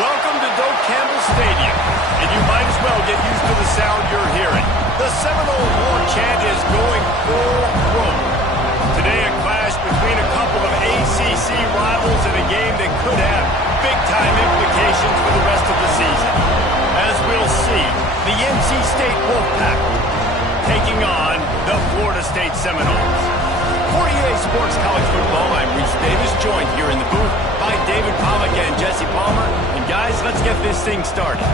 Welcome to Doak Campbell Stadium, and you might as well get used to the sound you're hearing. The Seminole war chant is going full throat. Today, a clash between a couple of ACC rivals in a game that could have big-time implications for the rest of the season. As we'll see, the NC State Wolfpack taking on the Florida State Seminoles. For EA Sports College Football, I'm Reese Davis, joined here in the booth by David Pollack and Jesse Palmer. And guys, let's get this thing started.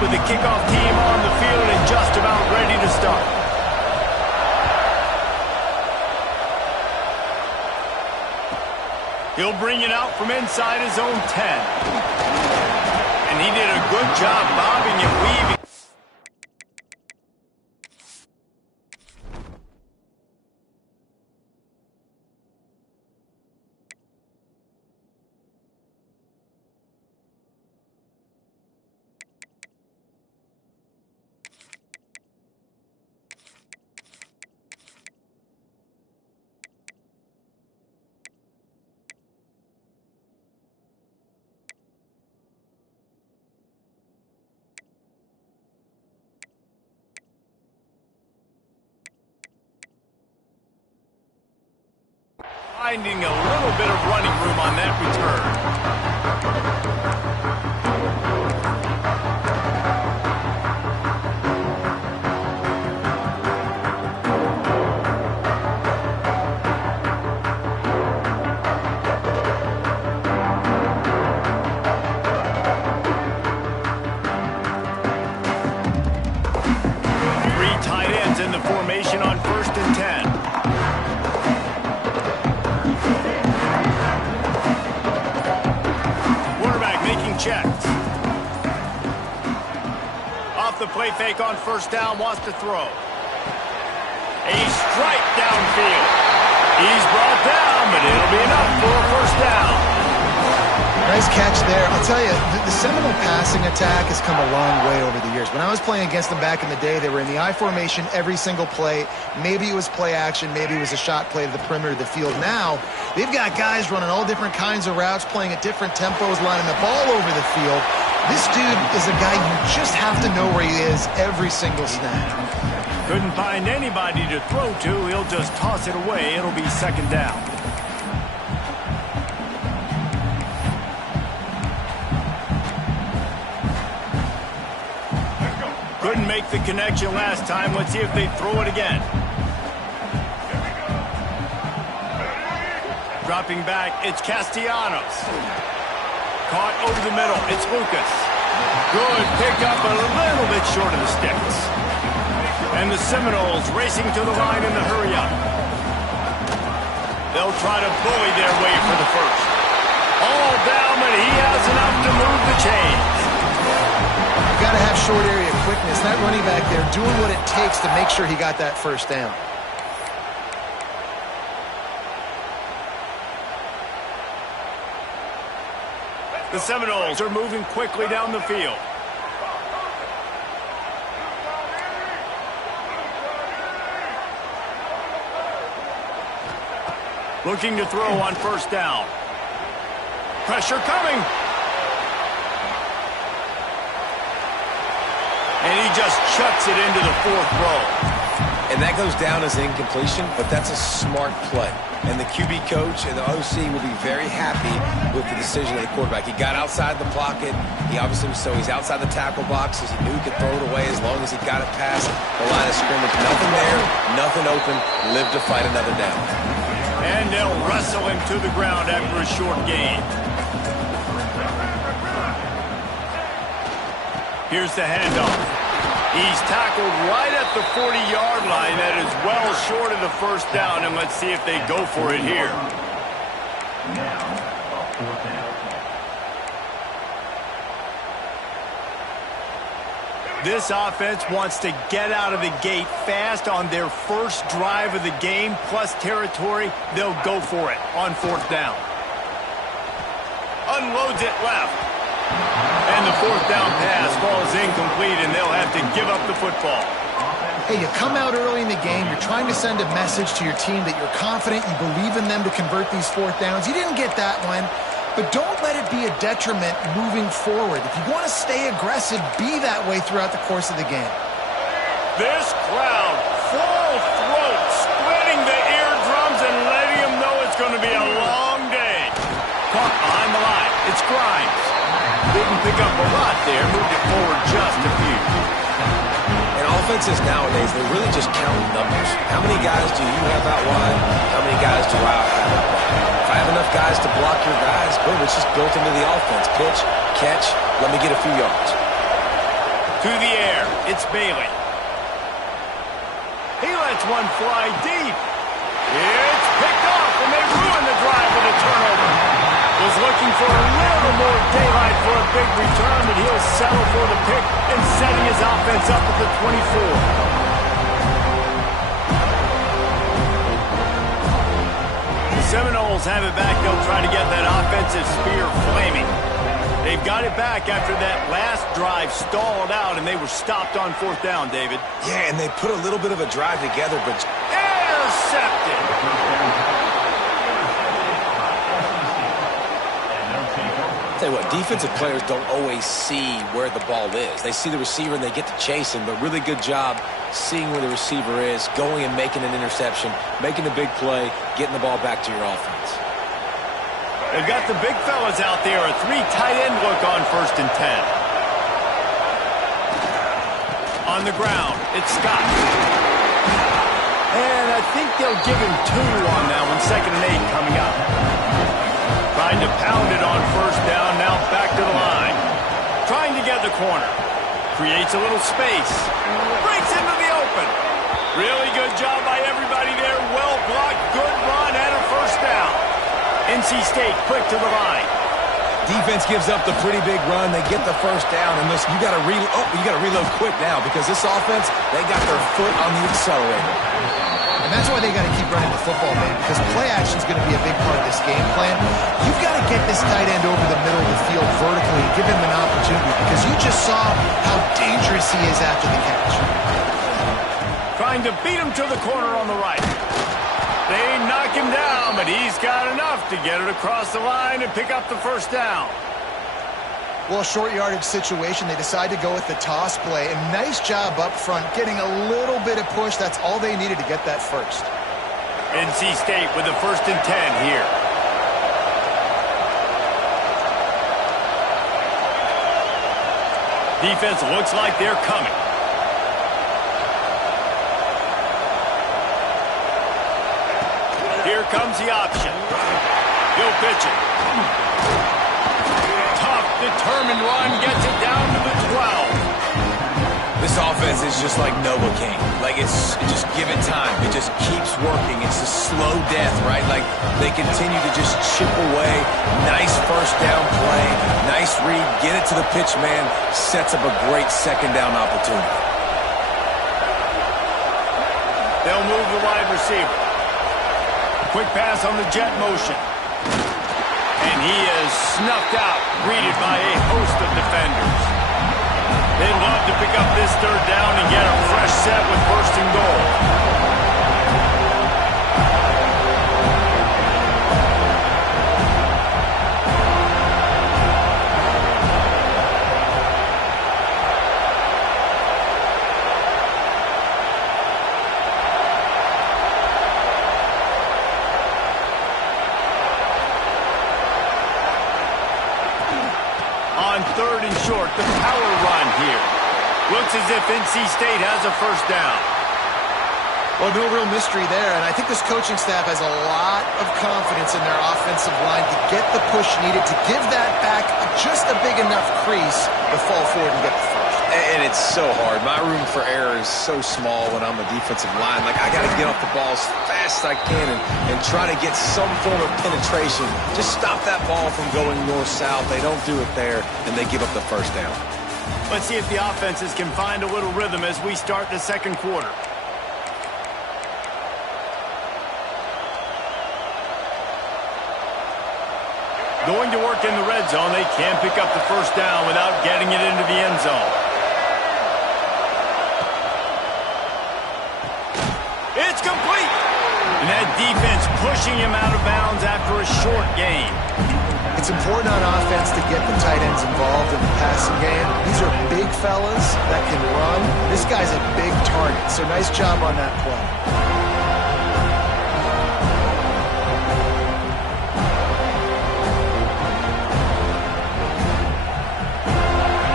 With the kickoff team on the field and just about ready to start. He'll bring it out from inside his own 10. And he did a good job bobbing and weaving. Finding a little bit of running room on that return. Three tight ends in the formation on 1st and 10. Checks. Off the play fake on 1st down, wants to throw. A strike downfield. He's brought down, but it'll be enough for a 1st down. Nice catch there. I'll tell you, the Seminole passing attack has come a long way over the years. When I was playing against them back in the day, they were in the I formation every single play. Maybe it was play action, maybe it was a shot play to the perimeter of the field. Now, they've got guys running all different kinds of routes, playing at different tempos, lining the ball over the field. This dude is a guy you just have to know where he is every single snap. Couldn't find anybody to throw to. He'll just toss it away. It'll be 2nd down. Couldn't make the connection last time. Let's see if they throw it again. Dropping back, it's Castellanos. Caught over the middle, it's Lucas. Good pickup, a little bit short of the sticks. And the Seminoles racing to the line in the hurry-up. They'll try to bully their way for the 1st. All down, but he has enough to move the chains. You got to have short area quickness. That running back there doing what it takes to make sure he got that 1st down. The Seminoles are moving quickly down the field. Looking to throw on 1st down. Pressure coming. And he just chucks it into the 4th row. And that goes down as an incompletion, but that's a smart play. And the QB coach and the OC will be very happy with the decision of the quarterback. He got outside the pocket. He obviously was he's outside the tackle boxes. He knew he could throw it away as long as he got it past the line of scrimmage. Nothing there, nothing open. Live to fight another down. And they'll wrestle him to the ground after a short gain. Here's the handoff. He's tackled right at the 40-yard line. That is well short of the 1st down, and let's see if they go for it here. This offense wants to get out of the gate fast on their first drive of the game, plus territory. They'll go for it on 4th down. Unloads it left. And the 4th down pass falls incomplete, and they'll have to give up the football. Hey, you come out early in the game, you're trying to send a message to your team that you're confident, you believe in them to convert these 4th downs. You didn't get that one. But don't let it be a detriment moving forward. If you want to stay aggressive, be that way throughout the course of the game. This crowd, full throat, splitting the eardrums and letting them know it's going to be a long day. Caught behind the line. It's Grimes. Didn't pick up a lot there. Moved it forward just a few. And offenses nowadays, they're really just counting numbers. How many guys do you have out wide? How many guys do I have out wide? If I have enough guys to block your guys, boom, it's just built into the offense. Pitch, catch, let me get a few yards. To the air, it's Bailey. He lets one fly deep. It's picked off, and they ruin the drive with a turnover. Was looking for a little more daylight for a big return, but he'll settle for the pick and setting his offense up at the 24. Seminoles have it back. They'll try to get that offensive spear flaming. They've got it back after that last drive stalled out, and they were stopped on 4th down, David. Yeah, and they put a little bit of a drive together, but... Intercepted! Tell you what, defensive players don't always see where the ball is. They see the receiver and they get to chase him, but really good job seeing where the receiver is, going and making an interception, making a big play, getting the ball back to your offense. They've got the big fellas out there, a 3 tight end look on 1st and 10. On the ground, it's Scott. And I think they'll give him 2 on that one, 2nd and 8 coming up. Trying to pound it on 1st down, now back to the line. Trying to get the corner. Creates a little space. Breaks into the open. Really good job by everybody there. Well blocked, good run, and a 1st down. NC State quick to the line. Defense gives up the pretty big run. They get the 1st down, and listen, you got to reload quick now because this offense, they got their foot on the accelerator. And that's why they got to keep running the football, man, because play action is going to be a big part of this game plan. You've got to get this tight end over the middle of the field vertically and give him an opportunity because you just saw how dangerous he is after the catch. Trying to beat him to the corner on the right. They knock him down, but he's got enough to get it across the line and pick up the 1st down. Well, a short yardage situation, they decide to go with the toss play, and nice job up front, getting a little bit of push. That's all they needed to get that 1st. NC State with the 1st and 10 here. Defense looks like they're coming. Here comes the option. He'll pitch it. Tough, determined run, gets it down to the 12. This offense is just like Novocaine. Like, it's just give it time. It just keeps working. It's a slow death, right? Like, they continue to just chip away. Nice 1st down play. Nice read. Get it to the pitch man. Sets up a great 2nd down opportunity. They'll move the wide receiver. Quick pass on the jet motion. And he is snuffed out, greeted by a host of defenders. They'd love to pick up this 3rd down and get a fresh set with 1st and goal. On 3rd and short, the power run here. Looks as if NC State has a 1st down. Well, no real mystery there, and I think this coaching staff has a lot of confidence in their offensive line to get the push needed to give that back just a big enough crease to fall forward and get the 1st. And it's so hard. My room for error is so small when I'm a defensive line. Like, I got to get off the ball as fast as I can and try to get some form of penetration. Just stop that ball from going north-south. They don't do it there, and they give up the first down. Let's see if the offenses can find a little rhythm as we start the second quarter. Going to work in the red zone. They can't pick up the first down without getting it into the end zone. It's complete. And that defense pushing him out of bounds after a short gain. It's important on offense to get the tight ends involved in the passing game. These are big fellas that can run. This guy's a big target, so nice job on that play.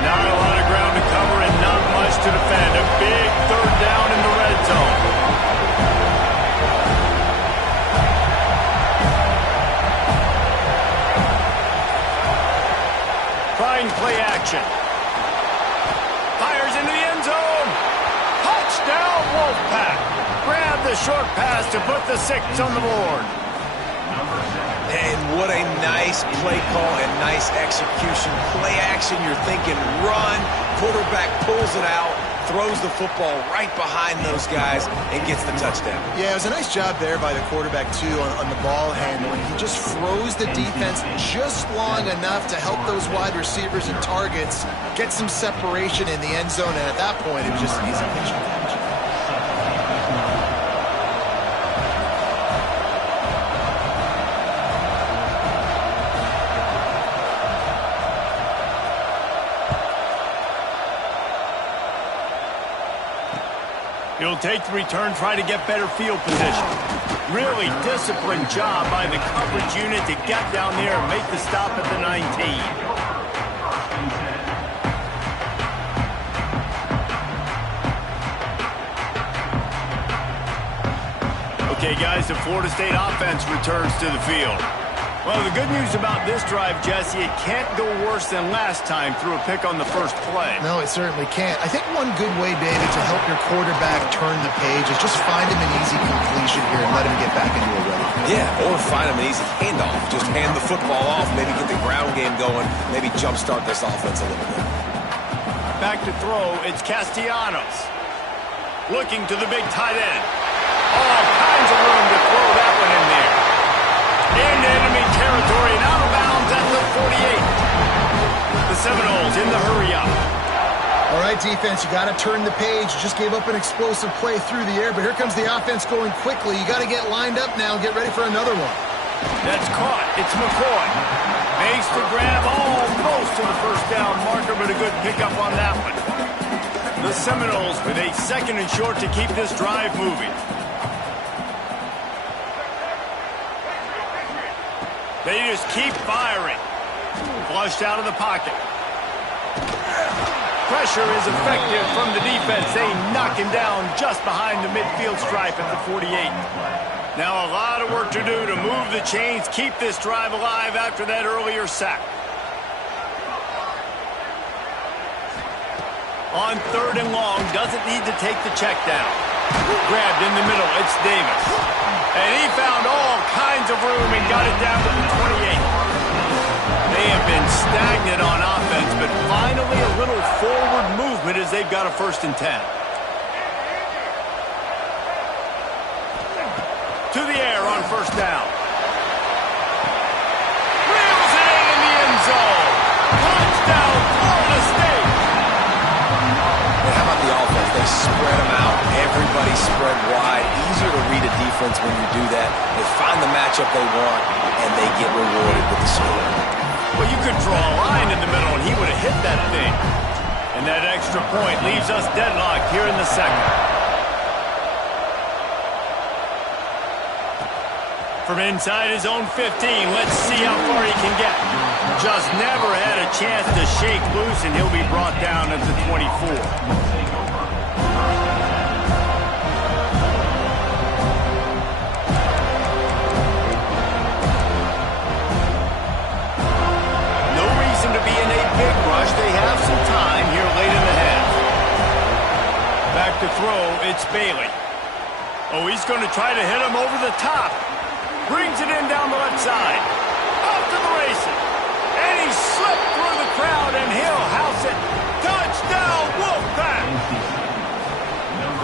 Not a lot of ground to cover and not much to defend. A big third down in the red zone. Trying play action. Fires into the end zone. Touchdown, Wolfpack. Grab the short pass to put the 6 on the board. And what a nice play call and nice execution. Play action, you're thinking run. Quarterback pulls it out, throws the football right behind those guys, and gets the touchdown. Yeah, it was a nice job there by the quarterback, too, on the ball handling. He just froze the defense just long enough to help those wide receivers and targets get some separation in the end zone, and at that point, it was just an easy pitch to catch. He'll take the return, try to get better field position. Really disciplined job by the coverage unit to get down there and make the stop at the 19. Okay, guys, the Florida State offense returns to the field. Well, the good news about this drive, Jesse, it can't go worse than last time through a pick on the first play. No, it certainly can't. I think one good way, David, to help your quarterback turn the page is just find him an easy completion here and let him get back into a rhythm. Yeah, or find him an easy handoff. Just hand the football off, maybe get the ground game going, maybe jumpstart this offense a little bit. Back to throw, it's Castellanos. Looking to the big tight end. All kinds of room to throw that one in there. Into enemy territory and out of bounds at the 48. The Seminoles in the hurry-up. All right, defense, you got to turn the page. You just gave up an explosive play through the air, but here comes the offense going quickly. You got to get lined up now and get ready for another one. That's caught. It's McCoy. Makes the grab almost to the first down marker, but a good pickup on that one. The Seminoles with a second and short to keep this drive moving. They just keep firing. Flushed out of the pocket. Pressure is effective from the defense. They knock him down just behind the midfield stripe at the 48. Now a lot of work to do to move the chains, keep this drive alive after that earlier sack. On third and long, doesn't need to take the check down. Grabbed in the middle, it's Davis. And he found all kinds of room and got it down to the 28. They have been stagnant on offense, but finally a little forward movement as they've got a 1st and 10. To the air on 1st down. Reels it in the end zone. Touchdown, Florida State. And how about the offense? They spread them out. Everybody spread wide. Easier to read a defense when you do that. They find the matchup they want, and they get rewarded with the score. Well, you could draw a line in the middle, and he would have hit that thing. And that extra point leaves us deadlocked here in the second. From inside his own 15, let's see how far he can get. Just never had a chance to shake loose, and he'll be brought down at the 24. To be in a big rush. They have some time here late in the half. to throw. It's Bailey. Oh, he's going to try to hit him over the top. Brings it in down the left side. Off to the races. And he slipped through the crowd, and he'll house it. Touchdown, Wolfpack!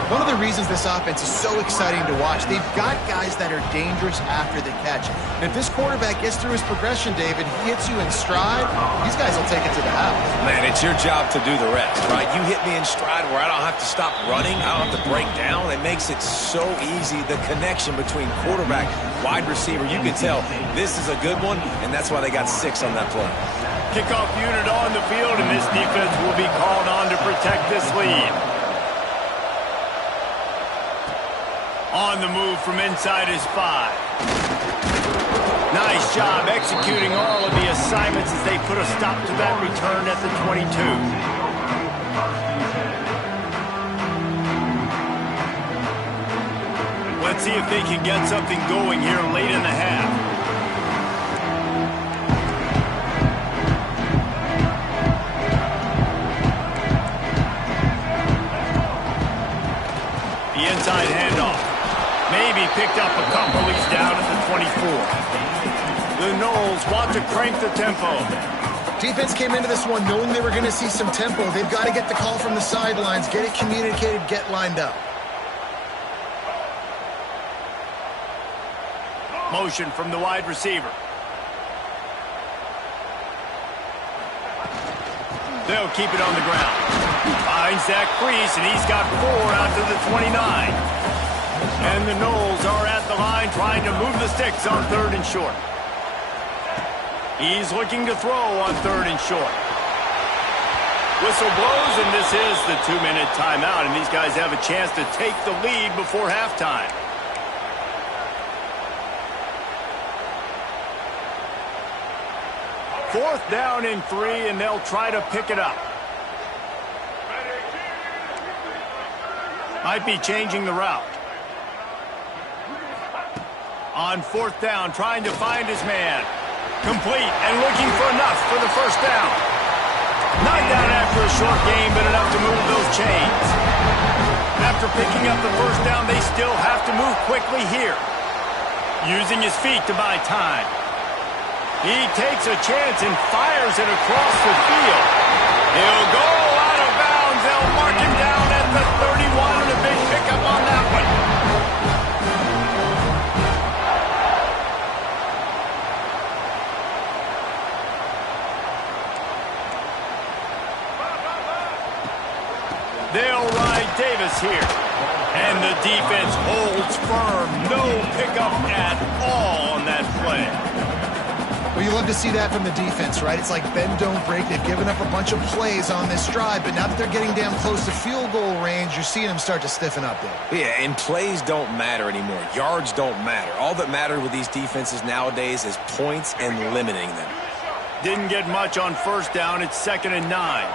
One of the reasons this offense is so exciting to watch, they've got guys that are dangerous after the catch. And if this quarterback gets through his progression, David, he hits you in stride, these guys will take it to the house. Man, it's your job to do the rest, right? You hit me in stride where I don't have to stop running. I don't have to break down. It makes it so easy, the connection between quarterback, wide receiver. You can tell this is a good one, and that's why they got 6 on that play. Kickoff unit on the field, and this defense will be called on to protect this lead. On the move from inside his 5. Nice job executing all of the assignments as they put a stop to that return at the 22. Let's see if they can get something going here late in the half. The inside handoff. Maybe picked up a couple. He's down at the 24. The Noles want to crank the tempo. Defense came into this one knowing they were going to see some tempo. They've got to get the call from the sidelines, get it communicated, get lined up. Motion from the wide receiver. They'll keep it on the ground. Finds that crease, and he's got 4 out to the 29. And the Noles are at the line trying to move the sticks on 3rd and short. He's looking to throw on 3rd and short. Whistle blows, and this is the 2-minute timeout, and these guys have a chance to take the lead before halftime. Fourth down and 3, and they'll try to pick it up. Might be changing the route. On 4th down, trying to find his man. Complete and looking for enough for the 1st down. Not down after a short game, but enough to move those chains. After picking up the 1st down, they still have to move quickly here. Using his feet to buy time. He takes a chance and fires it across the field. He'll go out of bounds. They'll mark him down at the 31, and a big pickup on that one. They'll ride Davis here. And the defense holds firm. No pickup at all on that play. Well, you love to see that from the defense, right? It's like bend, don't break. They've given up a bunch of plays on this drive, but now that they're getting damn close to field goal range, you're seeing them start to stiffen up there. Yeah, and plays don't matter anymore. Yards don't matter. All that matters with these defenses nowadays is points and limiting them. Didn't get much on 1st down. It's 2nd and 9.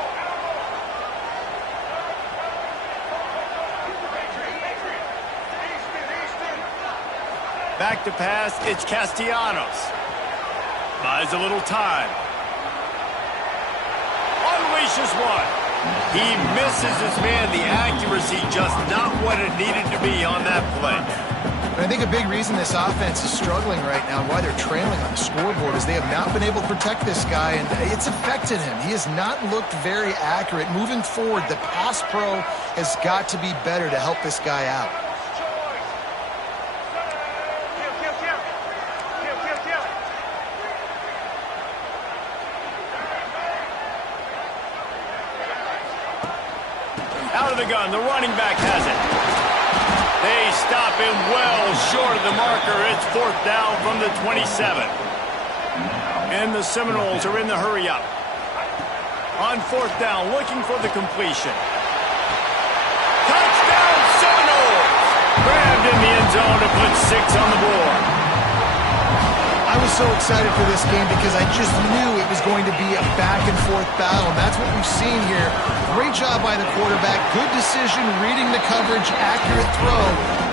Back to pass, it's Castellanos. Buys a little time. Unleashes one. He misses his man. The accuracy just not what it needed to be on that play. But I think a big reason this offense is struggling right now, why they're trailing on the scoreboard, is they have not been able to protect this guy, and it's affected him. He has not looked very accurate. Moving forward, the pass pro has got to be better to help this guy out. Out of the gun, the running back has it. They stop him well short of the marker. It's 4th down from the 27. And the Seminoles are in the hurry-up. On 4th down, looking for the completion. Touchdown, Seminoles! Grabbed in the end zone to put 6 on the board. I was so excited for this game because I just knew it was going to be a back-and-forth battle, and that's what we've seen here. Great job by the quarterback, good decision, reading the coverage, accurate throw.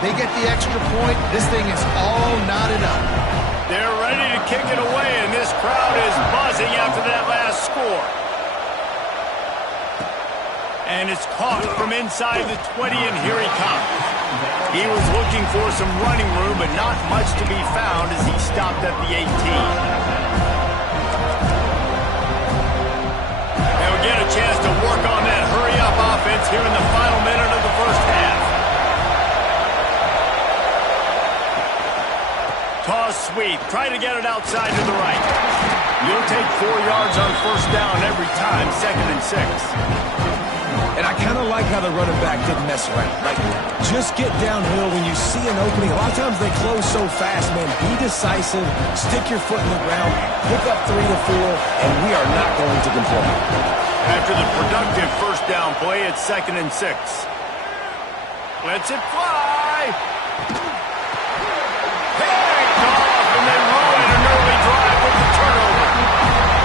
They get the extra point. This thing is all knotted up. They're ready to kick it away, and this crowd is buzzing after that last score. And it's caught from inside the 20, and here he comes. He was looking for some running room, but not much to be found as he stopped at the 18. And we get a chance to work on that hurry-up offense here in the final minute of the first half. Toss sweep. Try to get it outside to the right. You'll take 4 yards on first down every time, 2nd and 6. And I kind of like how the running back didn't mess around. Like, just get downhill when you see an opening. A lot of times they close so fast, man. Be decisive, stick your foot in the ground, pick up 3 to 4, and we are not going to complain. After the productive first down play, it's 2nd and 6. Lets it fly. Picked off, and they ruin an early drive with the turnover.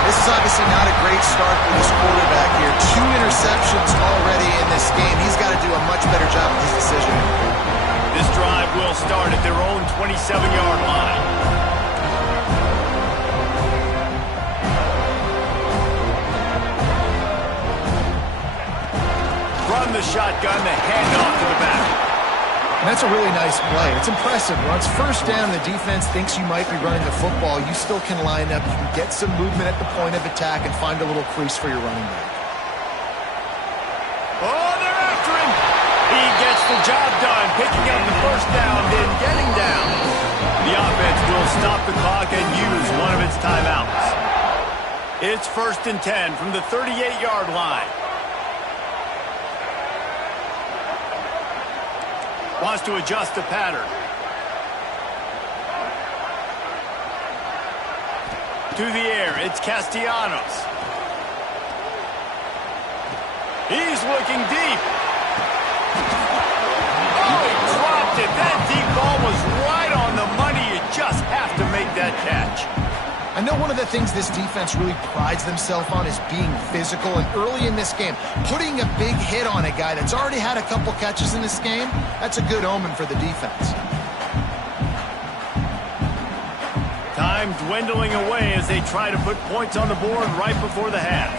This is obviously not a great start for this quarterback here. 2 interceptions already in this game. He's got to do a much better job with his decision. This drive will start at their own 27-yard line. From the shotgun, the handoff to the back. And that's a really nice play. It's impressive. Once first down, the defense thinks you might be running the football. You still can line up. You can get some movement at the point of attack and find a little crease for your running back. Oh, they're after him. He gets the job done, picking up the first down, then getting down. The offense will stop the clock and use one of its timeouts. It's 1st and 10 from the 38-yard line. Wants to adjust the pattern. To the air, it's Castellanos. He's looking deep. Oh, he dropped it. That deep ball was right on the money. You just have to make that catch. I know one of the things this defense really prides themselves on is being physical, and early in this game, putting a big hit on a guy that's already had a couple catches in this game, that's a good omen for the defense. Time dwindling away as they try to put points on the board right before the half.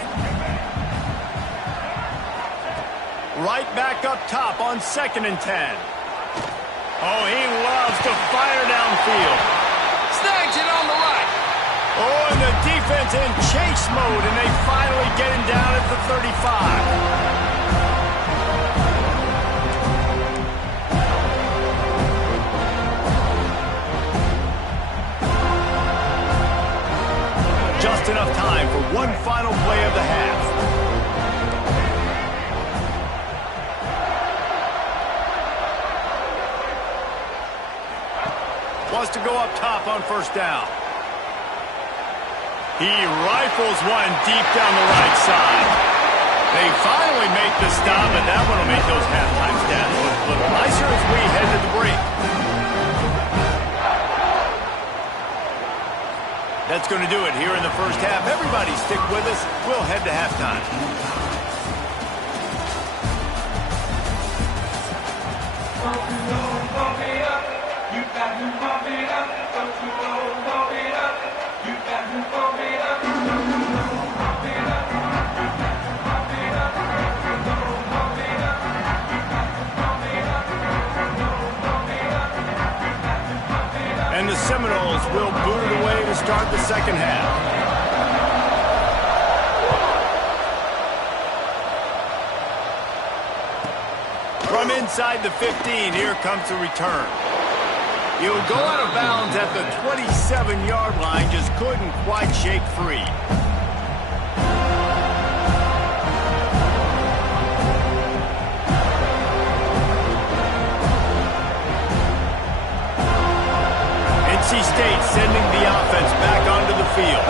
Right back up top on 2nd and 10. Oh, he loves to fire downfield. Snags it on the right. Oh, and the defense in chase mode, and they finally get him down at the 35. Just enough time for one final play of the half. Wants to go up top on first down. He rifles one deep down the right side. They finally make the stop, and that one will make those halftime stats look a little nicer as we head to the break. That's going to do it here in the first half. Everybody stick with us. We'll head to halftime. And the Seminoles will boot it away to start the second half. From inside the 15, here comes the return. He'll go out of bounds at the 27-yard line, just couldn't quite shake free. NC State sending the offense back onto the field.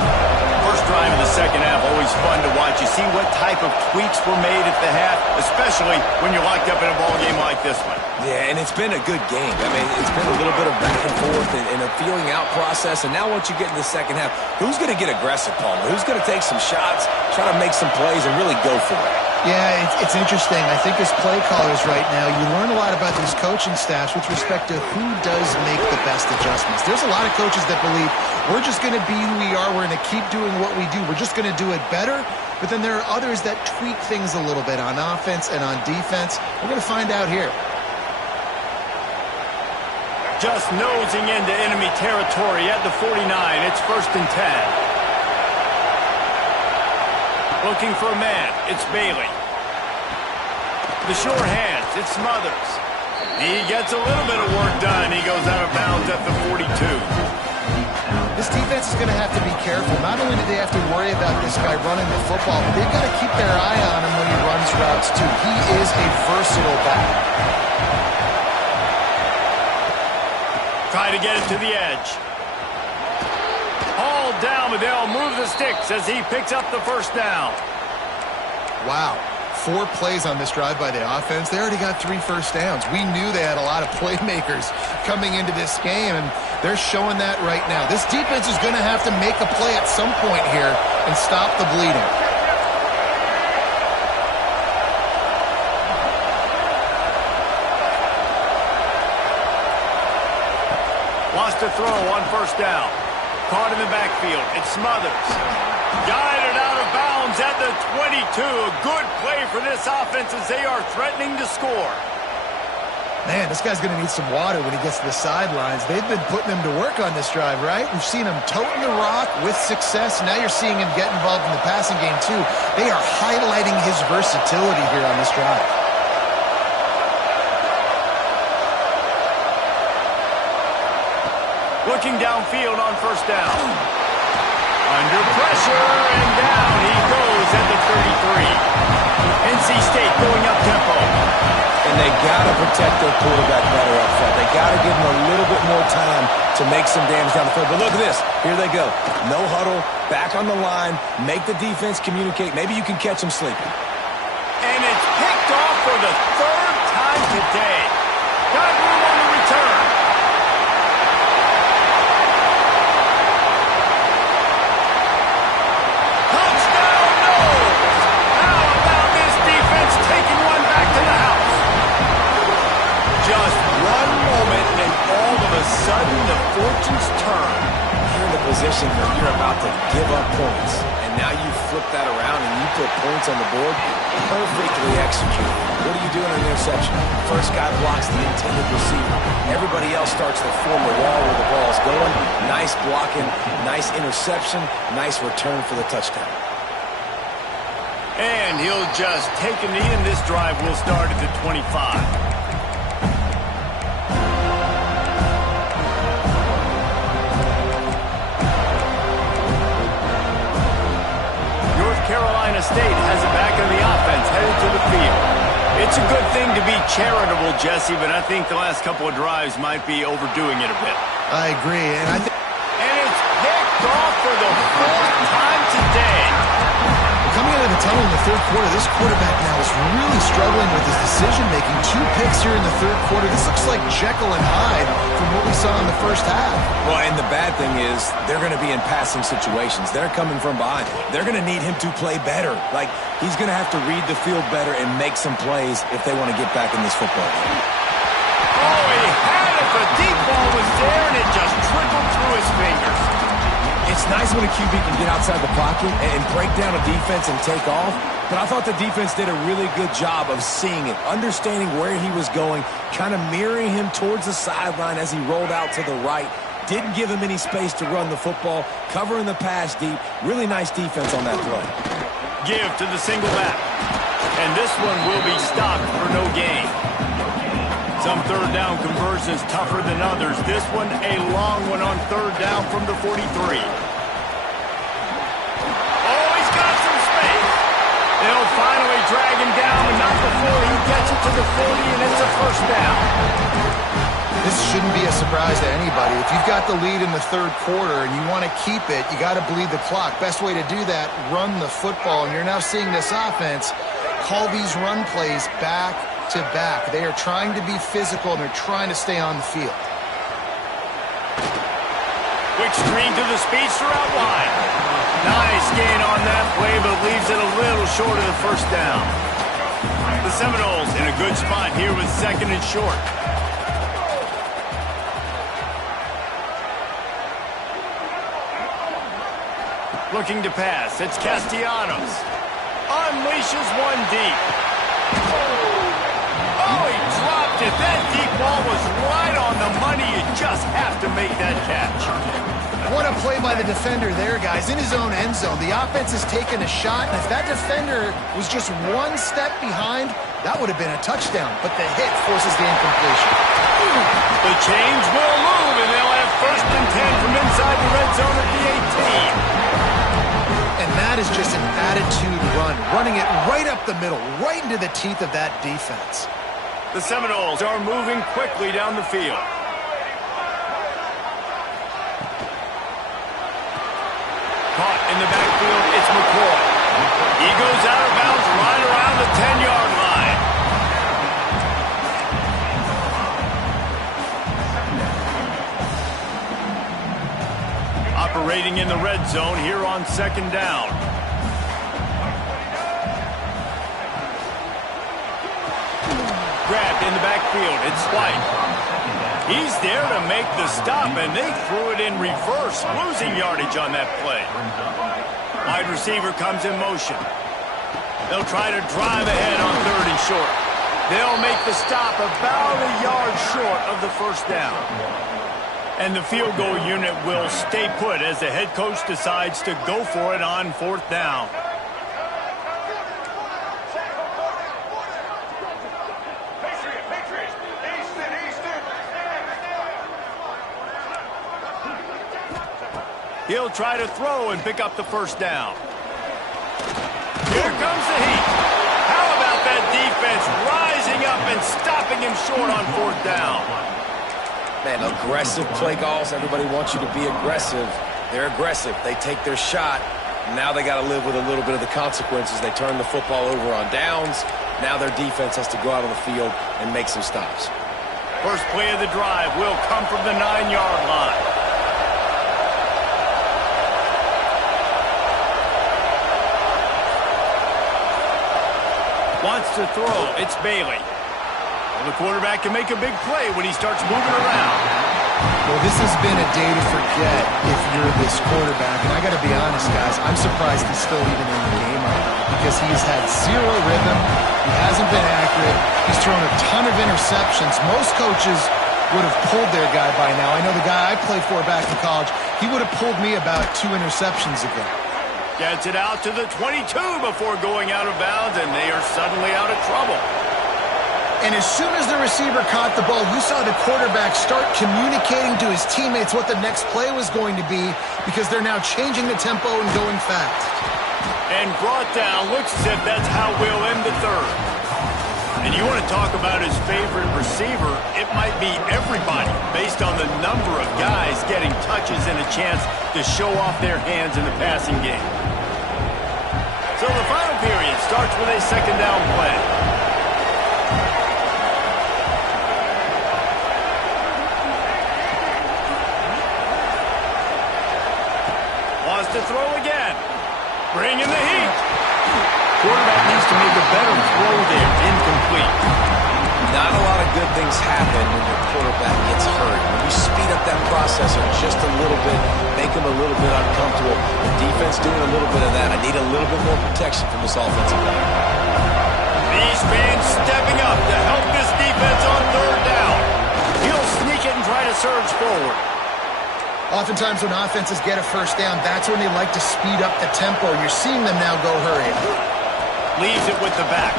First drive of the second half, always fun to watch. You see what type of tweaks were made at the half, especially when you're locked up in a ball game like this one. Yeah, and it's been a good game. I mean, it's been a little bit of back and forth and a feeling out process. And now once you get in the second half, who's going to get aggressive, Palmer? Who's going to take some shots, try to make some plays, and really go for it? Yeah, it's interesting. I think as play callers right now, you learn a lot about these coaching staffs with respect to who does make the best adjustments. There's a lot of coaches that believe we're just going to be who we are. We're going to keep doing what we do. We're just going to do it better. but then there are others that tweak things a little bit on offense and on defense. We're going to find out here. Just nosing into enemy territory at the 49. It's 1st and 10. Looking for a man. It's Bailey. The sure hands. It's Smothers. He gets a little bit of work done. He goes out of bounds at the 42. This defense is going to have to be careful. Not only do they have to worry about this guy running the football, but they've got to keep their eye on him when he runs routes, too. He is a versatile back. Try to get it to the edge. Hauled down, but they'll move the sticks as he picks up the 1st down. Wow. 4 plays on this drive by the offense. They already got 3 first downs. We knew they had a lot of playmakers coming into this game, and they're showing that right now. This defense is going to have to make a play at some point here and stop the bleeding. Wants to throw on 1st down. Caught in the backfield. It's Smothers. Guided out of bounds at the 22. A good play for this offense as they are threatening to score. Man, this guy's going to need some water when he gets to the sidelines. They've been putting him to work on this drive, right? We've seen him toting the rock with success. Now you're seeing him get involved in the passing game, too. They are highlighting his versatility here on this drive. Looking downfield on 1st down. Under pressure, and down he goes at the 33. NC State going up tempo. And they got to protect their quarterback better up front. They got to give him a little bit more time to make some damage down the field. But look at this. Here they go. No huddle, back on the line, make the defense communicate. Maybe you can catch them sleeping. And it's picked off for the 3rd time today. Got room on the return. Just one moment, and all of a sudden, the fortunes turn. You're in a position where you're about to give up points, and now you flip that around and you put points on the board. Perfectly executed. What are you doing on an interception? First guy blocks the intended receiver. Everybody else starts to form a wall where the ball's going. Nice blocking, nice interception, nice return for the touchdown. And he'll just take a knee, and this drive will start at the 25. Carolina State has it back on the offense, headed to the field. It's a good thing to be charitable, Jesse, but I think the last couple of drives might be overdoing it a bit. I agree, and it's picked off for the 4th time today. coming out of the tunnel in the 3rd quarter, this quarterback now is really struggling with his decision-making. 2 picks here in the 3rd quarter. This looks like Jekyll and Hyde from what we saw in the 1st half. Well, and the bad thing is they're going to be in passing situations. They're coming from behind. They're going to need him to play better. Like, he's going to have to read the field better and make some plays if they want to get back in this football game. Oh, he had it. The deep ball was there, and it just trickled through his fingers. It's nice when a QB can get outside the pocket and break down a defense and take off, but I thought the defense did a really good job of seeing it, understanding where he was going, kind of mirroring him towards the sideline as he rolled out to the right. Didn't give him any space to run the football, covering the pass deep. Really nice defense on that play. Give to the single back. And this one will be stopped for no gain. Some 3rd down conversions tougher than others. This one a long one on 3rd down from the 43. Oh, he's got some space. They'll finally drag him down, but not before he gets it to the 40, and it's a 1st down. This shouldn't be a surprise to anybody. If you've got the lead in the 3rd quarter and you want to keep it, you got to bleed the clock. Best way to do that, run the football. And you're now seeing this offense call these run plays back to back. They are trying to be physical, and they're trying to stay on the field. Quick screen to the speedster out wide. Nice gain on that play, but leaves it a little short of the 1st down. The Seminoles in a good spot here with 2nd and short. Looking to pass. It's Castellanos. unleashes one deep. Oh, he dropped it. That deep ball was right on the money. You just have to make that catch. What a play by the defender there, guys. In his own end zone, the offense has taken a shot, and if that defender was just one step behind, that would have been a touchdown, but the hit forces the incompletion. The chains will move, and they'll have 1st and 10 from inside the red zone at the 18. And that is just an attitude run, running it right up the middle, right into the teeth of that defense. The Seminoles are moving quickly down the field. Caught in the backfield, it's McCoy. He goes out of bounds right around the 10-yard line. Operating in the red zone here on 2nd down. Grabbed in the backfield, it's White. He's there to make the stop, and they threw it in reverse, losing yardage on that play. Wide receiver comes in motion. They'll try to drive ahead on 3rd and short. They'll make the stop about a yard short of the 1st down. And the field goal unit will stay put as the head coach decides to go for it on 4th down. He'll try to throw and pick up the 1st down. Here comes the heat. How about that defense rising up and stopping him short on 4th down? Man, aggressive play calls. Everybody wants you to be aggressive. They're aggressive. They take their shot. Now they got to live with a little bit of the consequences. They turn the football over on downs. Now their defense has to go out on the field and make some stops. First play of the drive will come from the 9-yard line. Wants to throw. It's Bailey. Well, the quarterback can make a big play when he starts moving around. Well, this has been a day to forget if you're this quarterback. And I got to be honest, guys, I'm surprised he's still even in the game right now because he's had zero rhythm. He hasn't been accurate. He's thrown a ton of interceptions. Most coaches would have pulled their guy by now. I know the guy I played for back in college, he would have pulled me about 2 interceptions ago. Gets it out to the 22 before going out of bounds, and they are suddenly out of trouble. And as soon as the receiver caught the ball, you saw the quarterback start communicating to his teammates what the next play was going to be because they're now changing the tempo and going fast. And brought down, looks as if that's how we'll end the 3rd. And you want to talk about his favorite receiver, it might be everybody based on the number of guys getting touches and a chance to show off their hands in the passing game. So the final period starts with a 2nd down play. Wants to throw again. Bringing the heat. Quarterback needs to make a better throw there. Incomplete. Not a lot of good things happen when your quarterback gets hurt. When you speed up that processor just a little bit, make him a little bit uncomfortable. The defense doing a little bit of that. I need a little bit more protection from this offensive line. These fans stepping up to help this defense on 3rd down. He'll sneak it and try to surge forward. Oftentimes when offenses get a 1st down, that's when they like to speed up the tempo. You're seeing them now go hurry. Leaves it with the back.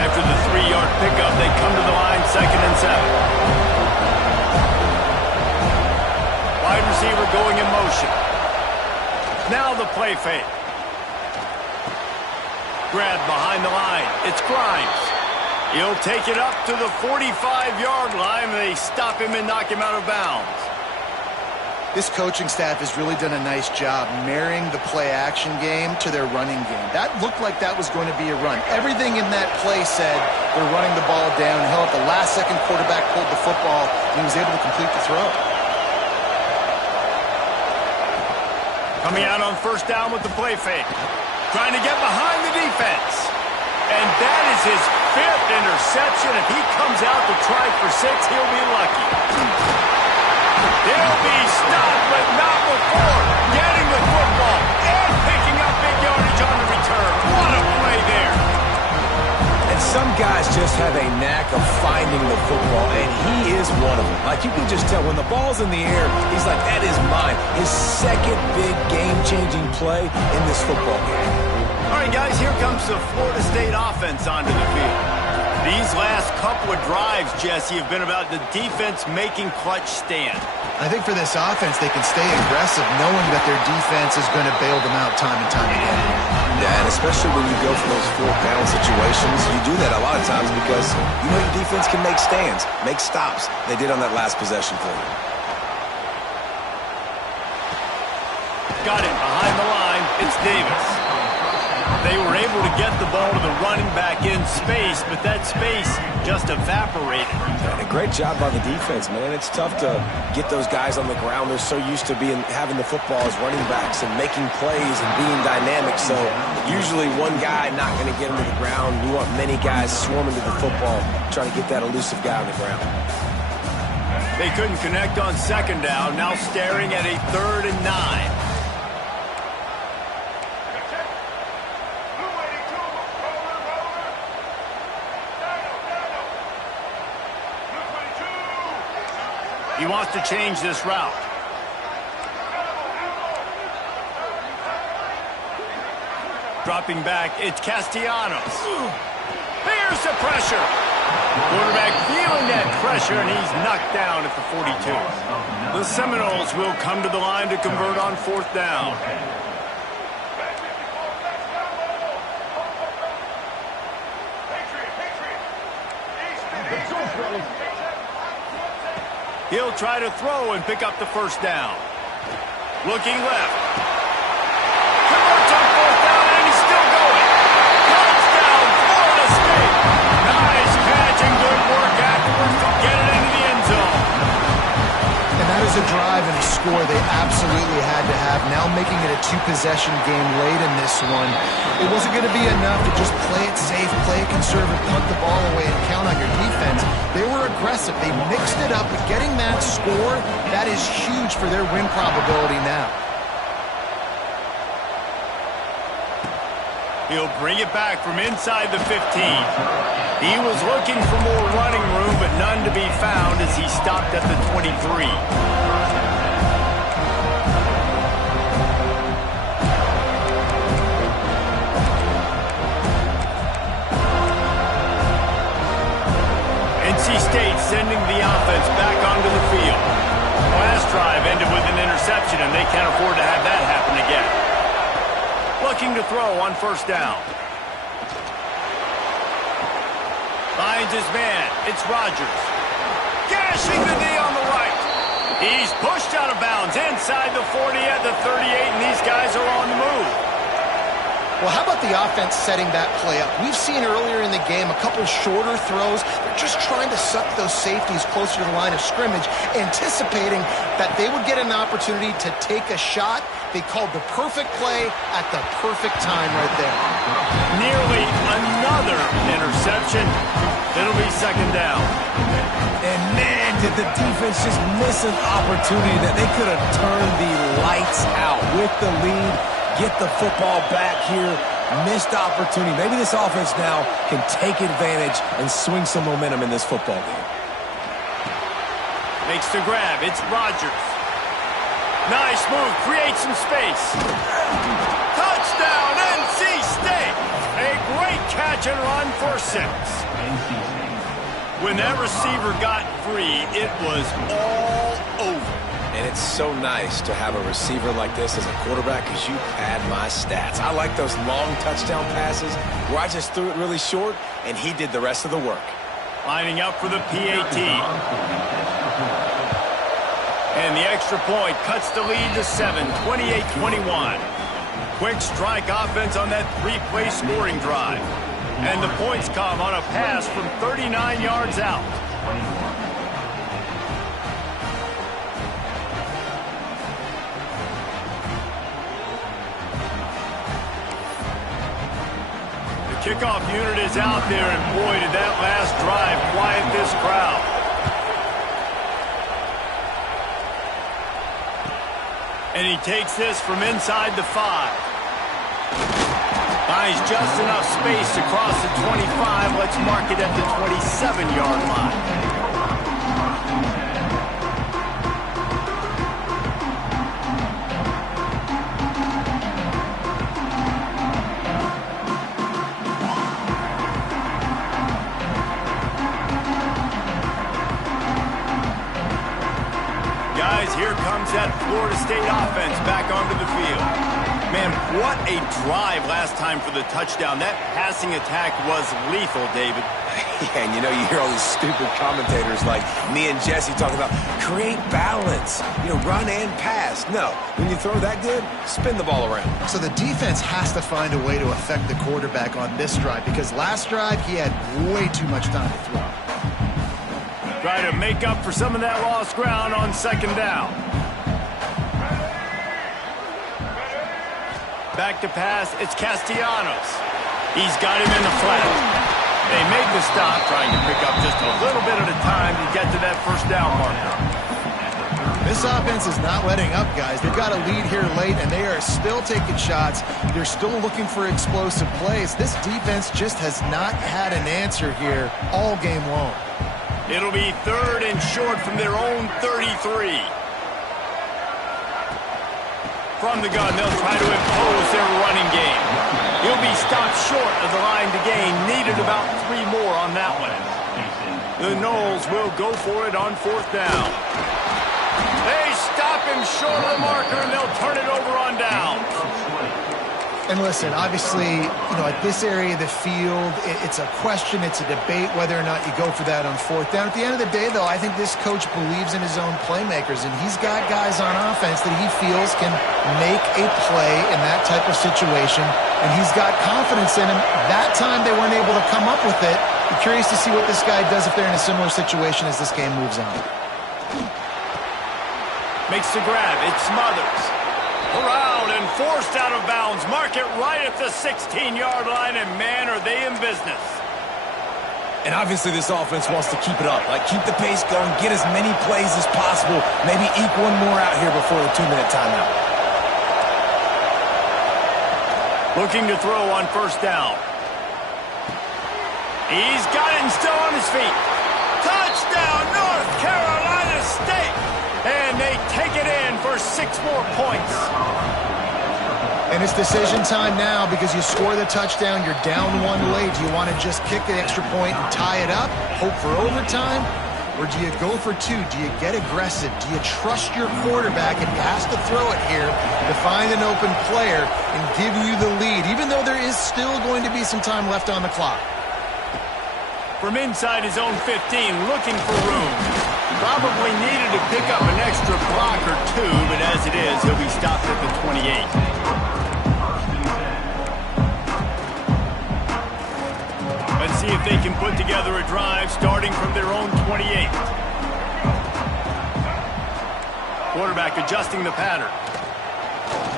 After the 3-yard pickup, they come to the line, 2nd and 7. Wide receiver going in motion. Now the play fake. Grabbed behind the line. It's Grimes. He'll take it up to the 45-yard line, and they stop him and knock him out of bounds. This coaching staff has really done a nice job marrying the play-action game to their running game. That looked like that was going to be a run. Everything in that play said they're running the ball downhill. At the last second, quarterback pulled the football, and he was able to complete the throw. Coming out on 1st down with the play fake. Trying to get behind the defense. And that is his 5th interception. If he comes out to try for 6, he'll be lucky. Some guys just have a knack of finding the football, and he is one of them. Like, you can just tell when the ball's in the air, he's like, that is mine. His second big game-changing play in this football game. All right, guys, here comes the Florida State offense onto the field. These last couple of drives, Jesse, have been about the defense making clutch stand. I think for this offense, they can stay aggressive knowing that their defense is going to bail them out time and time again. Yeah, and especially when you go for those fourth-down situations, you do that a lot of times because you know your defense can make stands, make stops. They did on that last possession for you. Got it behind the line. It's Davis. They were able to get the ball to the running back in space, but that space just evaporated. And a great job by the defense, man. It's tough to get those guys on the ground. They're so used to having the football as running backs and making plays and being dynamic. So usually one guy not going to get them to the ground. You want many guys swarming to the football, trying to get that elusive guy on the ground. They couldn't connect on second down. Now staring at a 3rd and 9. He wants to change this route. Dropping back, it's Castellanos. Here's the pressure. Quarterback feeling that pressure, and he's knocked down at the 42. The Seminoles will come to the line to convert on 4th down. He'll try to throw and pick up the 1st down. Looking left. Converts on 4th down, and he's still going. Touchdown, Florida State. Nice catch and good work afterwards to get it into the end zone. And that is a drive and a score they absolutely had to have. Now making it a 2-possession game late in this one. It wasn't going to be enough to just play it safe, play it conservative, punt the ball away, and count on your defense. They were aggressive. They mixed it up, but getting that score, that is huge for their win probability now. He'll bring it back from inside the 15. He was looking for more running room, but none to be found as he stopped at the 23. NC State sending the offense back onto the field. Last drive ended with an interception, and they can't afford to have that happen again. Looking to throw on 1st down. Finds his man. It's Rodgers. Gashing the knee on the right. He's pushed out of bounds inside the 40 at the 38, and these guys are on the move. Well, how about the offense setting that play up? We've seen earlier in the game a couple shorter throws. They're just trying to suck those safeties closer to the line of scrimmage, anticipating that they would get an opportunity to take a shot. They called the perfect play at the perfect time right there. Nearly another interception. It'll be 2nd down. And man, did the defense just miss an opportunity that they could have turned the lights out with the lead. Get the football back here. Missed opportunity. Maybe this offense now can take advantage and swing some momentum in this football game. Makes the grab. It's Rodgers. Nice move. Creates some space. Touchdown, NC State. A great catch and run for 6. When that receiver got free, it was all over. And it's so nice to have a receiver like this as a quarterback because you pad my stats. I like those long touchdown passes where I just threw it really short and he did the rest of the work. Lining up for the PAT. And the extra point cuts the lead to 7, 28-21. Quick strike offense on that 3-play scoring drive. And the points come on a pass from 39 yards out. Kickoff unit is out there, and boy, did that last drive quiet this crowd. And he takes this from inside the 5. finds just enough space to cross the 25. Let's mark it at the 27-yard line. Here comes that Florida State offense back onto the field. Man, what a drive last time for the touchdown. That passing attack was lethal, David. Yeah, and you know, you hear all these stupid commentators like me and Jesse talking about create balance, run and pass. No, when you throw that good, spin the ball around. So the defense has to find a way to affect the quarterback on this drive because last drive he had way too much time to throw. Try to make up for some of that lost ground on second down. Back to pass, it's Castellanos. He's got him in the flat. They make the stop, trying to pick up just a little bit at a time to get to that first down marker. This offense is not letting up, guys. They've got a lead here late, and they are still taking shots. They're still looking for explosive plays. This defense just has not had an answer here all game long. It'll be 3rd and short from their own 33. From the gun, they'll try to impose their running game. He'll be stopped short of the line to gain. Needed about 3 more on that one. The Noles will go for it on 4th down. They stop him short of the marker, and they'll turn it over on down. And listen, obviously, at this area of the field, it's a question, it's a debate whether or not you go for that on 4th down. At the end of the day, though, I think this coach believes in his own playmakers, and he's got guys on offense that he feels can make a play in that type of situation, and he's got confidence in him. That time they weren't able to come up with it. I'm curious to see what this guy does if they're in a similar situation as this game moves on. Makes the grab. It Smothers. Around and forced out of bounds. Mark it right at the 16-yard line, and man, are they in business. And obviously this offense wants to keep it up. Keep the pace going, get as many plays as possible, maybe eke one more out here before the 2-minute timeout. Looking to throw on 1st down. He's got it and still on his feet. Touchdown, North Carolina State! And they take it in for 6 more points. And it's decision time now because you score the touchdown, you're down 1 late. Do you want to just kick the extra point and tie it up, hope for overtime? Or do you go for 2? Do you get aggressive? Do you trust your quarterback if he has to throw it here to find an open player and give you the lead, even though there is still going to be some time left on the clock? From inside his own 15, looking for room. Probably needed to pick up an extra block or 2, but as it is, he'll be stopped at the 28. Let's see if they can put together a drive starting from their own 28. Quarterback adjusting the pattern.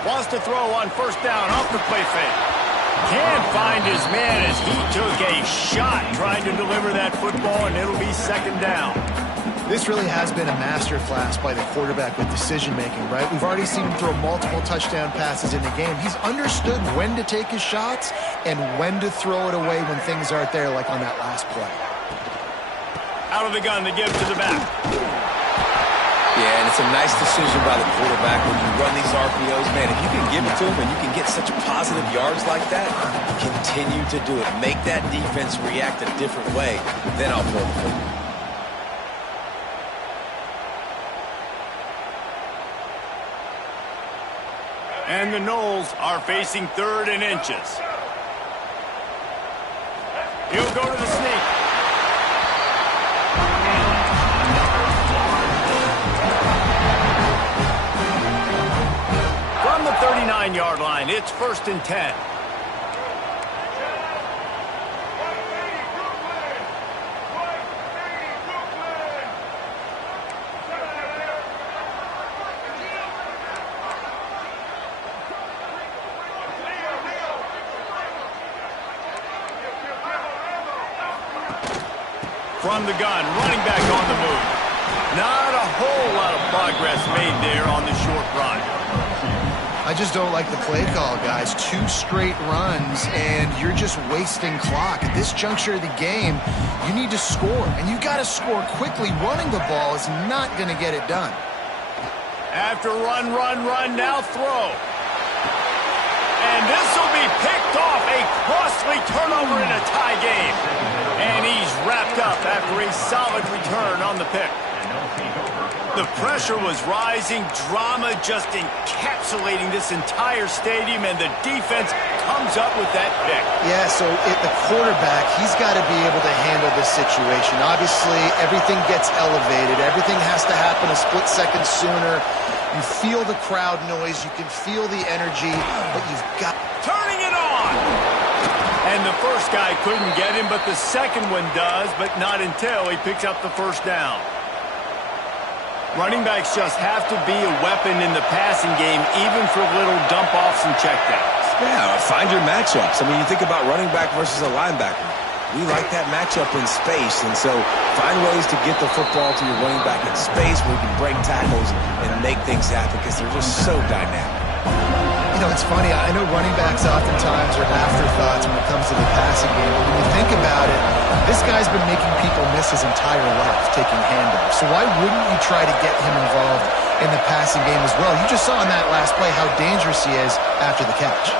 Wants to throw on 1st down off the play fake. Can't find his man as he took a shot trying to deliver that football, and it'll be 2nd down. This really has been a masterclass by the quarterback with decision-making, right? We've already seen him throw multiple touchdown passes in the game. He's understood when to take his shots and when to throw it away when things aren't there, like on that last play. Out of the gun, they give to the back. Yeah, and it's a nice decision by the quarterback when you run these RPOs. Man, if you can give it to him and you can get such positive yards like that, continue to do it. Make that defense react a different way, then I'll throw the football. And the Noles are facing 3rd and inches. He'll go to the sneak. From the 39-yard line, it's 1st and 10. From the gun, running back on the move. Not a whole lot of progress made there on the short run. I just don't like the play call, guys. 2 straight runs, and you're just wasting clock. At this juncture of the game, you need to score, and you got to score quickly. Running the ball is not going to get it done. After run, now throw. And this will be picked off. A costly turnover in a tie game. And he's wrapped up after a solid return on the pick. The pressure was rising, drama just encapsulating this entire stadium, and the defense comes up with that pick. Yeah, so the quarterback, he's got to be able to handle this situation. Obviously, everything gets elevated. Everything has to happen a split second sooner. You feel the crowd noise. You can feel the energy, but you've got... Turning it on! And the first guy couldn't get him, but the second one does, but not until he picks up the first down. Running backs just have to be a weapon in the passing game, even for little dump-offs and checkdowns. Yeah, find your matchups. I mean, you think about running back versus a linebacker. We like that matchup in space, and so find ways to get the football to your running back in space where you can break tackles and make things happen because they're just so dynamic. You know, it's funny. I know running backs oftentimes are afterthoughts when it comes to the passing game, but when you think about it, this guy's been making people miss his entire life taking handoffs. So why wouldn't you try to get him involved in the passing game as well? You just saw in that last play how dangerous he is after the catch.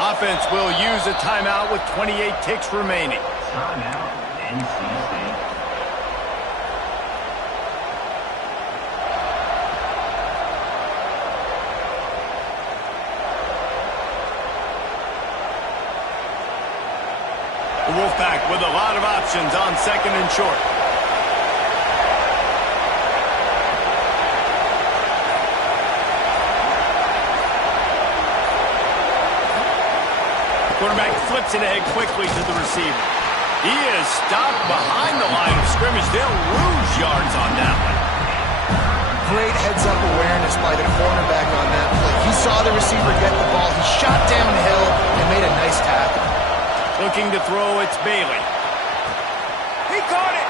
Offense will use a timeout with 28 ticks remaining. Timeout, NC State. The Wolfpack with a lot of options on second and short. Quarterback flips it ahead quickly to the receiver. He is stopped behind the line of scrimmage. They'll lose yards on that one. Great heads-up awareness by the cornerback on that play. He saw the receiver get the ball. He shot downhill and made a nice tackle. Looking to throw, it's Bailey. He caught it.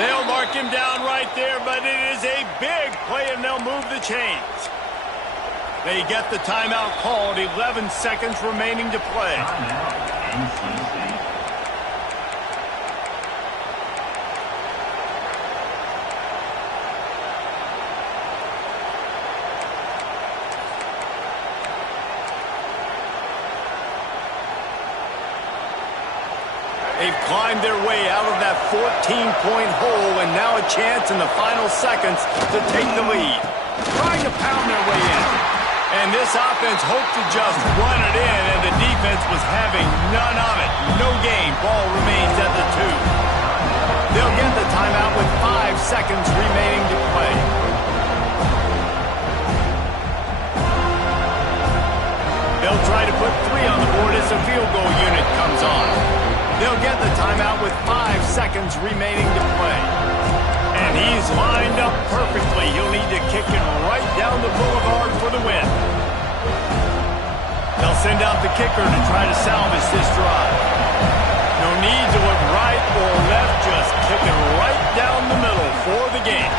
They'll mark him down right there, but it is a big play, and they'll move the chains. They get the timeout called. 11 seconds remaining to play. Timeout, NC State. They've climbed their way out of that 14-point hole, and now a chance in the final seconds to take the lead. Trying to pound their way in. And this offense hoped to just run it in, and the defense was having none of it. No gain. Ball remains at the 2. They'll get the timeout with 5 seconds remaining to play. They'll try to put 3 on the board as the field goal unit comes on. They'll get the timeout with 5 seconds remaining to play. And he's lined up perfectly. He'll need to kick it right down the boulevard for the win. They'll send out the kicker to try to salvage this drive. No need to look right or left, just kick it right down the middle for the game.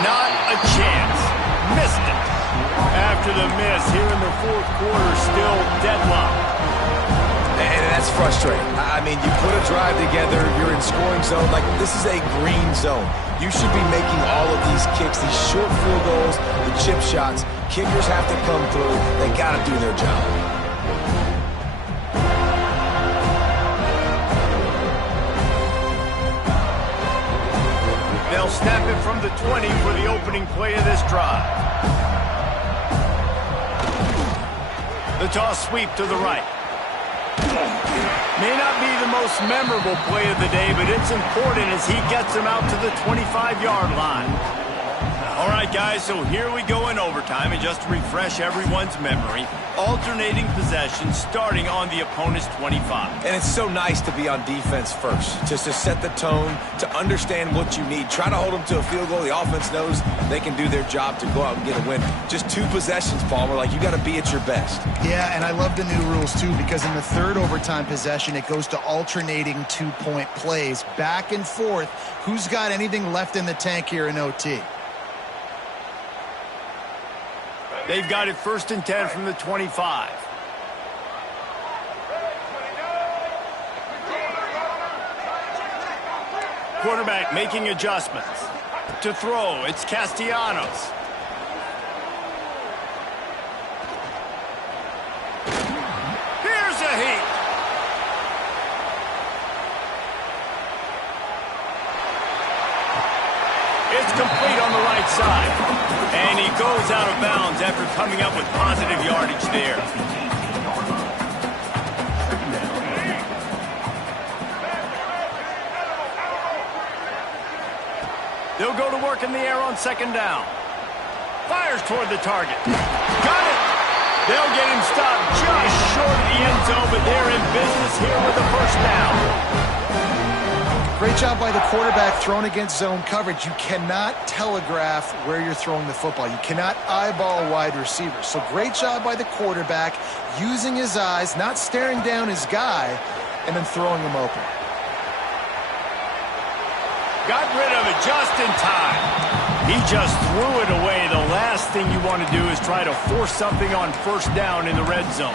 Not a chance. Missed it. After the miss here in the fourth quarter, still deadlocked. And that's frustrating. I mean, you put a drive together, you're in scoring zone. Like, this is a green zone. You should be making all of these kicks, these short field goals, the chip shots. Kickers have to come through. They got to do their job. They'll snap it from the 20 for the opening play of this drive. The toss sweep to the right. May not be the most memorable play of the day, but it's important as he gets him out to the 25-yard line. All right, guys, so here we go in overtime, and just to refresh everyone's memory, alternating possession starting on the opponent's 25. And it's so nice to be on defense first, just to set the tone, to understand what you need. Try to hold them to a field goal. The offense knows they can do their job to go out and get a win. Just 2 possessions, Paul. We're like, you got to be at your best. Yeah, and I love the new rules, too, because in the third overtime possession, it goes to alternating 2-point plays, back and forth. Who's got anything left in the tank here in OT? They've got it 1st and 10 from the 25. Quarterback making adjustments. To throw, it's Castellanos. Here's a heat. It's complete on the right side. And he goes out of bounds after coming up with positive yardage there. They'll go to work in the air on 2nd down. Fires toward the target. Got it! They'll get him stopped just short of the end zone, but they're in business here with the 1st down. Great job by the quarterback thrown against zone coverage. You cannot telegraph where you're throwing the football. You cannot eyeball a wide receiver. So great job by the quarterback using his eyes, not staring down his guy, and then throwing him open. Got rid of it just in time. He just threw it away. The last thing you want to do is try to force something on 1st down in the red zone.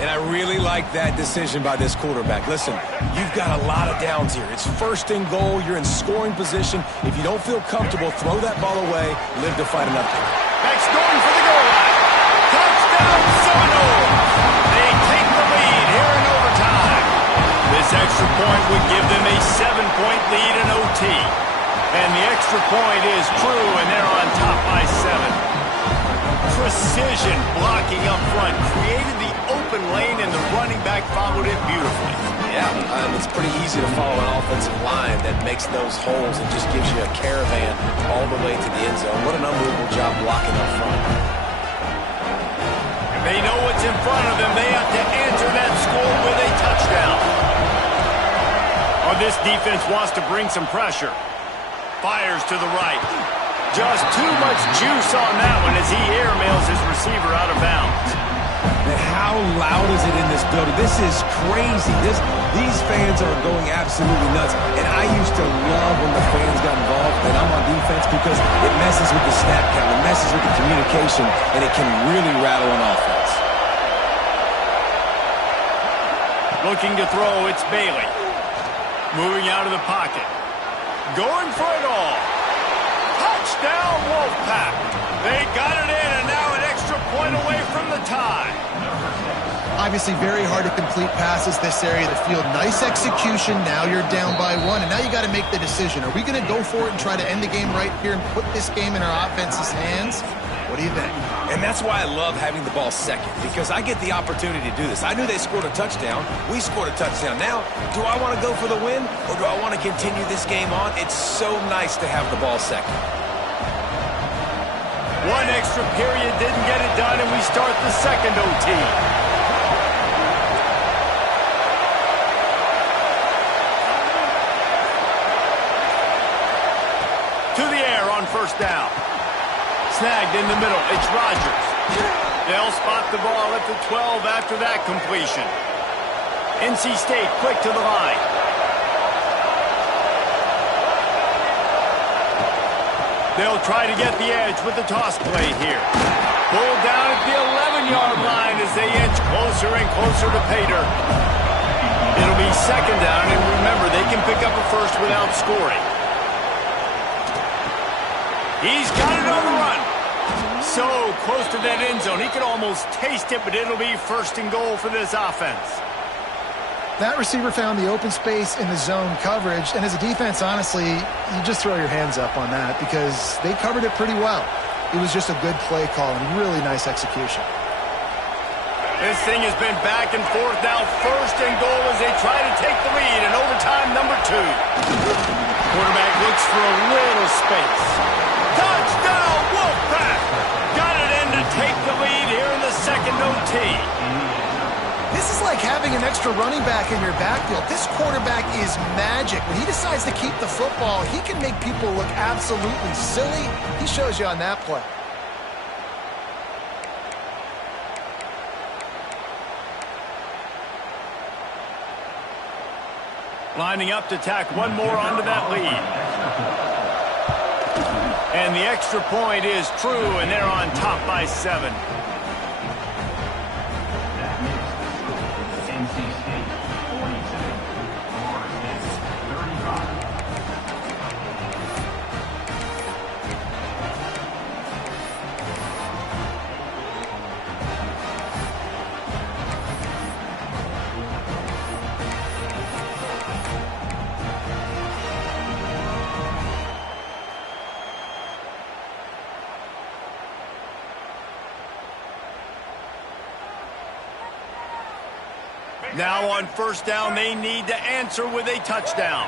And I really like that decision by this quarterback. Listen, you've got a lot of downs here. It's 1st and goal. You're in scoring position. If you don't feel comfortable, throw that ball away. Live to fight another. Back's going for the goal line. Touchdown, Seminoles. They take the lead here in overtime. This extra point would give them a 7-point lead in OT. And the extra point is true, and they're on top by 7. Precision blocking up front created the open lane, and the running back followed it beautifully. Yeah, it's pretty easy to follow an offensive line that makes those holes and just gives you a caravan all the way to the end zone. What an unbelievable job blocking up front. If they know what's in front of them, they have to answer that score with a touchdown. Oh, this defense wants to bring some pressure. Fires to the right. Just too much juice on that one as he airmails his receiver out of bounds. And how loud is it in this building? This is crazy. These fans are going absolutely nuts. And I used to love when the fans got involved and I'm on defense because it messes with the snap count, it messes with the communication, and it can really rattle an offense. Looking to throw, it's Bailey. Moving out of the pocket. Going for it all. Touchdown, Wolfpack. They got it in, and now an extra point away from the tie. Obviously very hard to complete passes this area of the field. Nice execution. Now you're down by 1, and now you got to make the decision. Are we going to go for it and try to end the game right here and put this game in our offense's hands? What do you think? And that's why I love having the ball second, because I get the opportunity to do this. I knew they scored a touchdown. We scored a touchdown. Now, do I want to go for the win, or do I want to continue this game on? It's so nice to have the ball second. One extra period didn't get it done, and we start the 2nd OT. To the air on 1st down. Snagged in the middle. It's Rodgers. They'll spot the ball at the 12 after that completion. NC State quick to the line. They'll try to get the edge with the toss play here. Pulled down at the 11-yard line as they inch closer and closer to Pater. It'll be 2nd down, and remember, they can pick up a first without scoring. He's got it on the run. So close to that end zone. He could almost taste it, but it'll be 1st and goal for this offense. That receiver found the open space in the zone coverage, and as a defense, honestly, you just throw your hands up on that because they covered it pretty well. It was just a good play call and really nice execution. This thing has been back and forth now. 1st and goal as they try to take the lead in overtime number 2. Quarterback looks for a little space. Touchdown! OT. This is like having an extra running back in your backfield. This quarterback is magic. When he decides to keep the football, he can make people look absolutely silly. He shows you on that play. Lining up to tack one more onto that lead. And the extra point is true, and they're on top by 7. NC State 42, Florida State 35. Now on first down, they need to answer with a touchdown.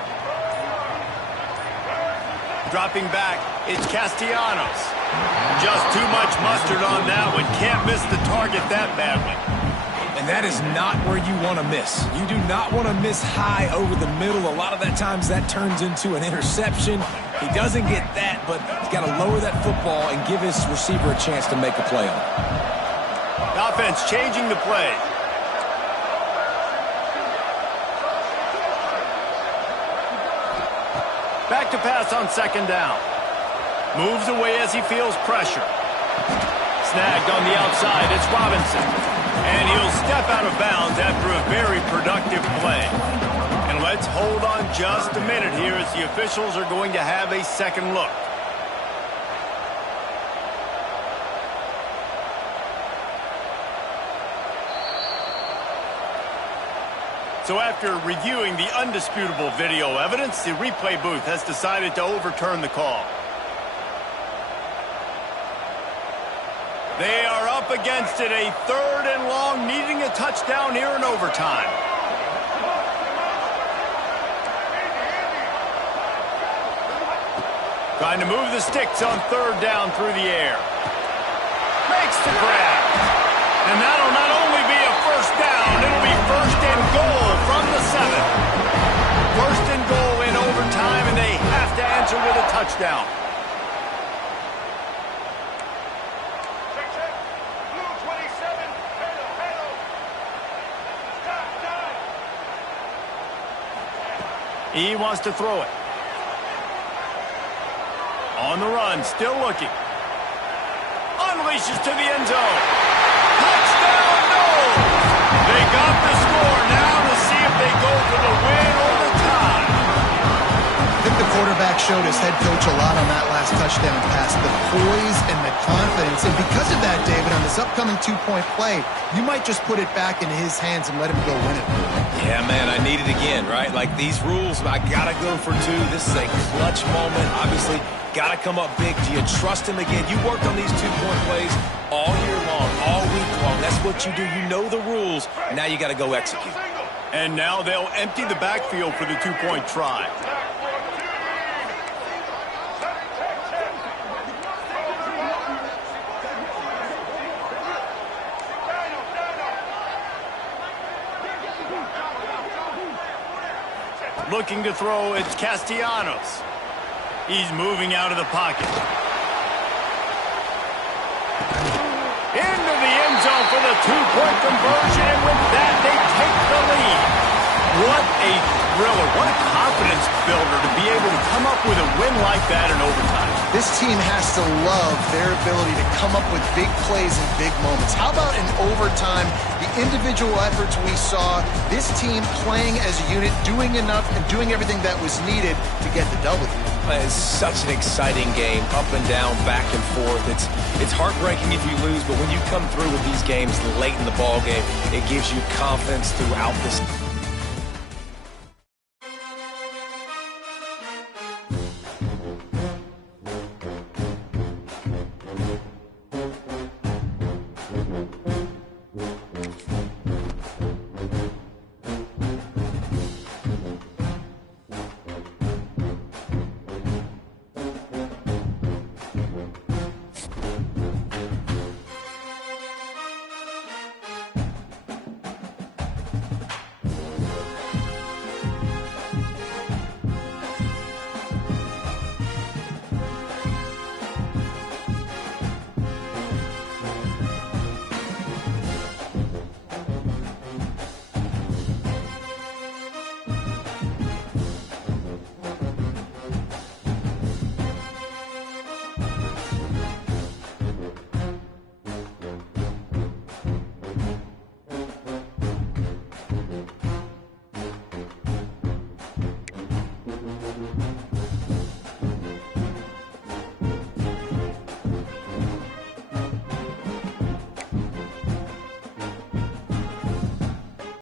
Dropping back, it's Castellanos. Just too much mustard on that one. Can't miss the target that badly. And that is not where you want to miss. You do not want to miss high over the middle. A lot of that times that turns into an interception. He doesn't get that, but he's got to lower that football and give his receiver a chance to make a play on it. The offense changing the play. Back to pass on second down. Moves away as he feels pressure. Snagged on the outside, it's Robinson. And he'll step out of bounds after a very productive play. And let's hold on just a minute here as the officials are going to have a second look. So after reviewing the undisputable video evidence, the replay booth has decided to overturn the call. They are up against it, a third and long, needing a touchdown here in overtime. Trying to move the sticks on third down through the air. Makes the grab. And that'll not only be a first down, it'll be first and goal from the 7. First and goal in overtime, and they have to answer with a touchdown. He wants to throw it. On the run, still looking. Unleashes to the end zone. Touchdown, no! They got the score. Now to see if they go for the win or the tie. I think the quarterback showed his head coach a lot on that last touchdown pass. The poise and the confidence. And because of that, David, on this upcoming two-point play, you might just put it back in his hands and let him go win it. Yeah, man, I need it again, right? Like these rules, I got to go for 2. This is a clutch moment. Obviously, got to come up big. Do you trust him again? You worked on these two-point plays all year long, all week long. That's what you do. You know the rules. Now you got to go execute. And now they'll empty the backfield for the two-point try. Looking to throw, it's Castellanos. He's moving out of the pocket. Into the end zone for the two-point conversion, and with that, they take the lead. What a thriller. What a confidence builder to be able to come up with a win like that in overtime. This team has to love their ability to come up with big plays and big moments. How about in overtime, the individual efforts we saw, this team playing as a unit, doing enough and doing everything that was needed to get the W. It's such an exciting game, up and down, back and forth. It's heartbreaking if you lose, but when you come through with these games late in the ball game, it gives you confidence throughout this.